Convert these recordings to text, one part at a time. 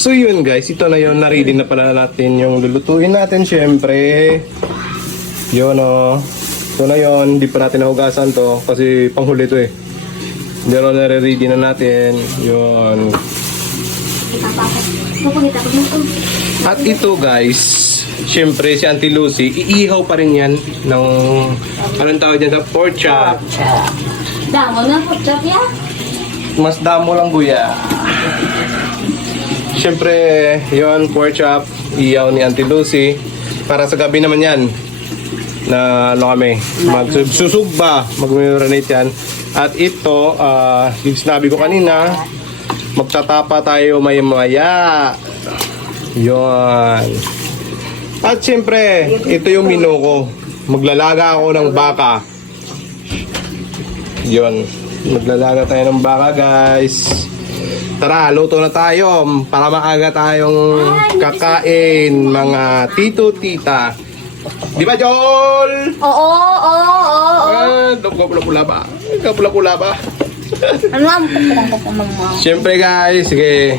So yun guys, ito na yun, na-ready na pala natin yung lulutuin natin syempre. Yun o. Ito na yun, hindi pa natin nahugasan to kasi panghuli to eh. Hindi na nare-ready na natin. Yun. At ito guys, syempre si Auntie Lucy, iihaw pa rin yan ng, anong tawag dyan sa pork chop. Damo na pork chop ya? Mas damo lang guya. Syempre, yon pork chop, iyaw ni Auntie Lucy. Para sa gabi naman yan, na ano kami, magsusugba, mag-marinate yan. At ito, yung sinabi ko kanina, magtatapa tayo maya-maya. Yon. At syempre, ito yung menu ko. Maglalaga ako ng baka. Yon. Maglalaga tayo ng baka guys. Tara, luto na tayo para maaga tayong kakain mga tito-tita. Di ba, Joel? Oo. Kapula-pula ba? Kapula-pula ba? Ano ang pupukang Siyempre guys, sige.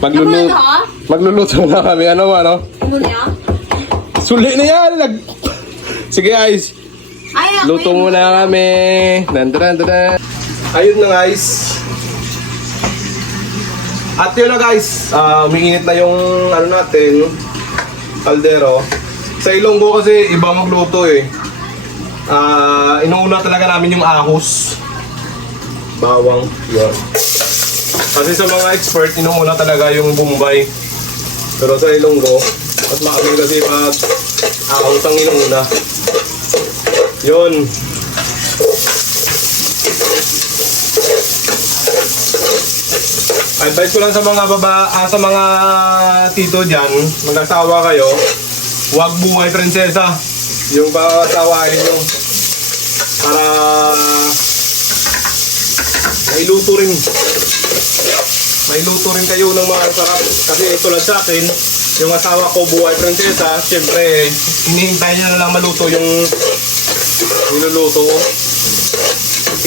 Magluluto. Magluluto na kami. Ano? Ano niya? Suli na yan! Sige guys. Ay, Luto muna kami. Dan. Ayun na guys. At yun na guys, umiinit na yung ano natin, kaldero. Sa Ilonggo kasi iba magluto eh. Inuuna talaga namin yung ahos. Bawang, yun. Kasi sa mga expert, inuuna talaga yung Bombay. Pero sa Ilonggo, mas makaming kasi pag ahos ang inuuna. Yun. Advice ko lang sa mga sa mga tito diyan, mag-asawa kayo, huwag buhay prinsesa. Yung pag-asawain nyo para mailuto rin kayo ng mga sarap. Kasi tulad sa akin, yung asawa ko buhay prinsesa, syempre hinihintay niya na lang maluto yung niluluto ko.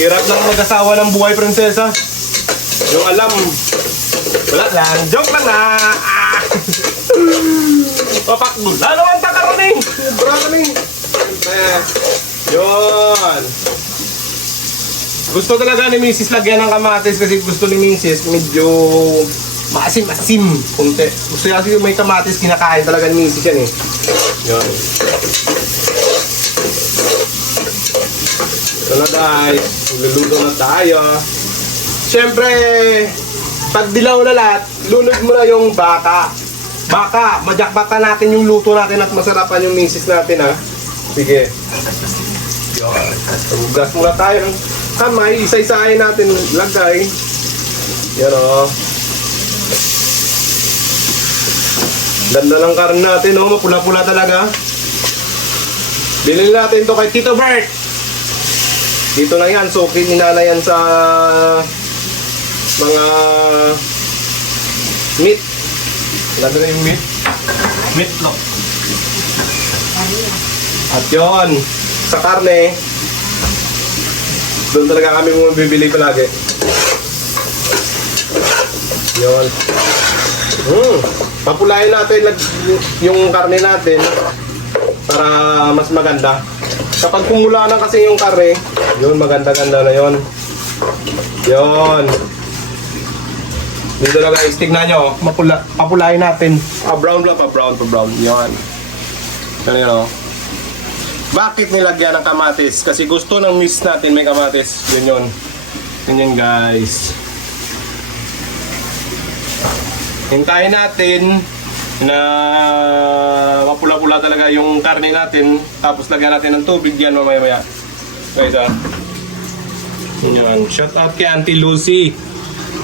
Hirap lang mag-asawa ng buhay prinsesa. Yung alam, wala lang, joke lang na. Papakbula naman takaroon eh. Sobra kami. Yun. Gusto talaga ni Mrs. lagyan ng kamatis kasi gusto ni Mrs. medyo maasim-asim. Kunti. Gusto kasi may kamatis, kinakain talaga ni Mrs. yan eh. Yun. Ito na guys, luluto na tayo. Siyempre, pag dilaw na lahat, lunod mo na yung baka. Baka, majakbata natin yung luto natin at masarapan yung misis natin ha. Sige. Yun. Hugas muna tayo ng kamay, isa-isahin natin lagay. Yan o. Ganda ng karne natin o, mapula-pula talaga. Bilhin natin to kay Tito Bert. Dito na yan, so kinala yan sa mga meat. Lalo na yung meat. Meatloaf. At yun, sa karne, doon talaga kami bumibili palagi. Yun. Papulain natin yung karne natin para mas maganda. Kapag kumula na kasi yung karne, yun, maganda-ganda na yun. Yun. Dito na guys, tignan nyo. Papulain natin. Pa-brown. Yun. Yan o. Bakit nilagyan ng kamatis? Kasi gusto ng miss natin may kamatis. Yun. Ganyan guys. Hintayin natin na mapula-pula talaga yung karne natin. Tapos lagyan natin ng tubig yan mamaya-maya. Guys Yan. Shout out kay Auntie Lucy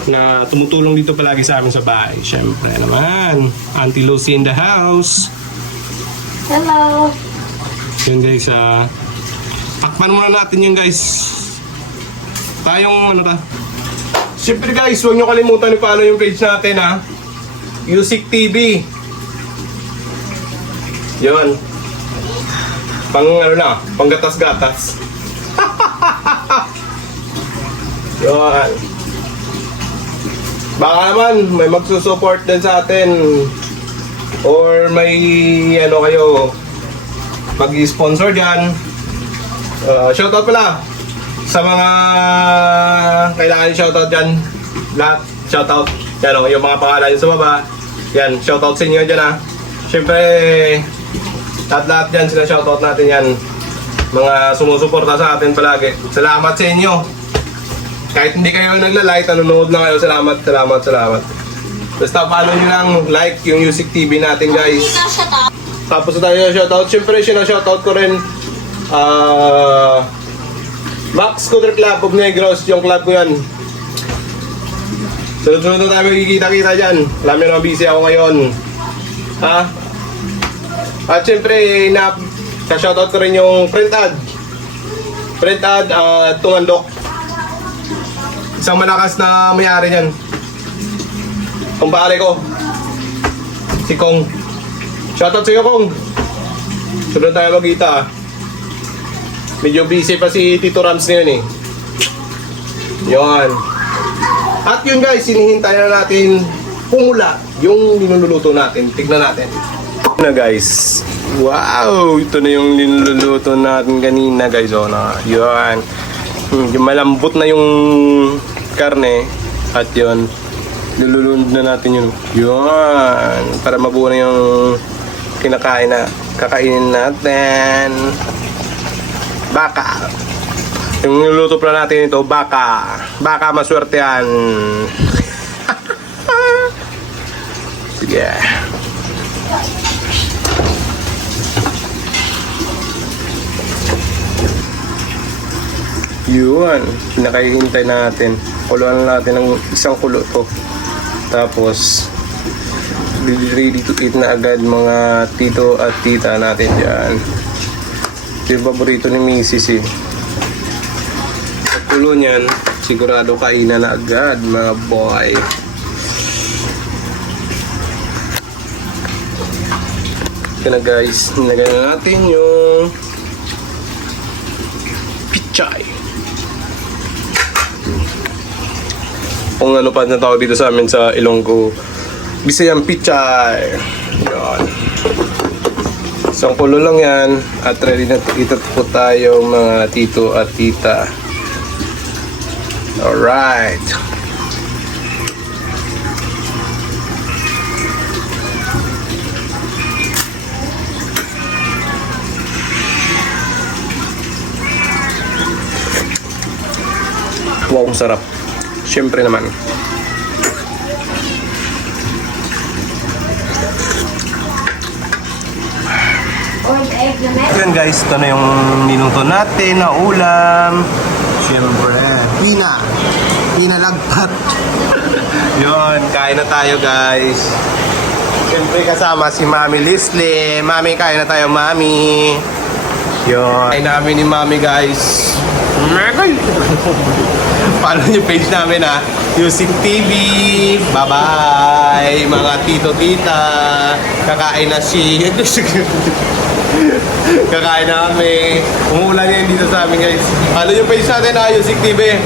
na tumutulong dito palagi sa amin sa bahay. Siyempre naman, Auntie Lucy in the house. Hello. Yun guys, takpan muna natin yun guys. Tayong ano ta. Siyempre guys, huwag nyo kalimutan i-follow yung page natin ha. Music TV. Yun. Pang gatas-gatas. Yun. Baka naman may magsusupport din sa atin. Or may ano kayo, mag-sponsor dyan. Shoutout pala sa mga kailangan shoutout dyan. Lahat, shoutout. Yan o, yung mga pangalan nyo sa baba. Yan, shoutout sa inyo dyan ha. Siyempre, lahat dyan sila shoutout natin yan. Mga sumusuporta sa atin palagi. Salamat sa inyo. Kahit hindi kayo nagla-like, nanonood lang kayo. Salamat. Basta follow nyo lang, like yung Music TV natin guys. Tapos na tayo shoutout. Siyempre, shoutout ko rin Max Scooter Club of Negros. Yung club ko yan. Sunod-sunod na tayo magkikita-kita dyan. Alam nyo na busy ako ngayon. Ha? At siyempre, shoutout ko rin yung Print Ad Tungandok. Isang malakas na may-ari niyan. Kumpare ko. Si Kong. Shoutout sa iyo, Kong. Sunod tayo magkita. Medyo busy pa si Tito Rams ngayon eh. Yun. At yun guys, hinihintay na natin pumula yung linululuto natin. Tignan natin. Na guys. Wow! Ito na yung linuluto natin kanina guys. O na. Yun. Yung malambot na yung karne. At yun. Lulunod na natin yun. Yun. Para mabuo na yung kakainin natin. Baka. Yung niluluto pala natin ito, baka. Baka maswerte yan. Sige. Yun. Pinakahihintay natin. Kuluan natin ng isang kulo to. Tapos, ready to eat na agad mga tito at tita natin dyan. Ito yung paborito ni Mrs. eh. Kulo niyan, sigurado kainan na agad mga boy. Kaya na guys, nilagay na natin yung pichay. Kung ano pa na tawag dito sa amin sa Ilonggo, Bisayang pichay. Yan. Isang kulo lang yan at ready na ito po tayo mga tito at tita. Alright. Wow, ang sarap. Siyempre naman. Yan guys, ito na yung niluto natin na ulam. Siyempre, pinalagpat. Yun, kain na tayo guys. Siyempre kasama si Mami Leslie. Mami, kain na tayo, Mami. Yun, kain namin ni Mami guys. Follow nyo page namin ha, Music TV. Bye-bye mga tito-tita. Kakain na si kakain na kami. Umuulan yan dito sa amin guys. Follow nyo page natin ha, Music TV.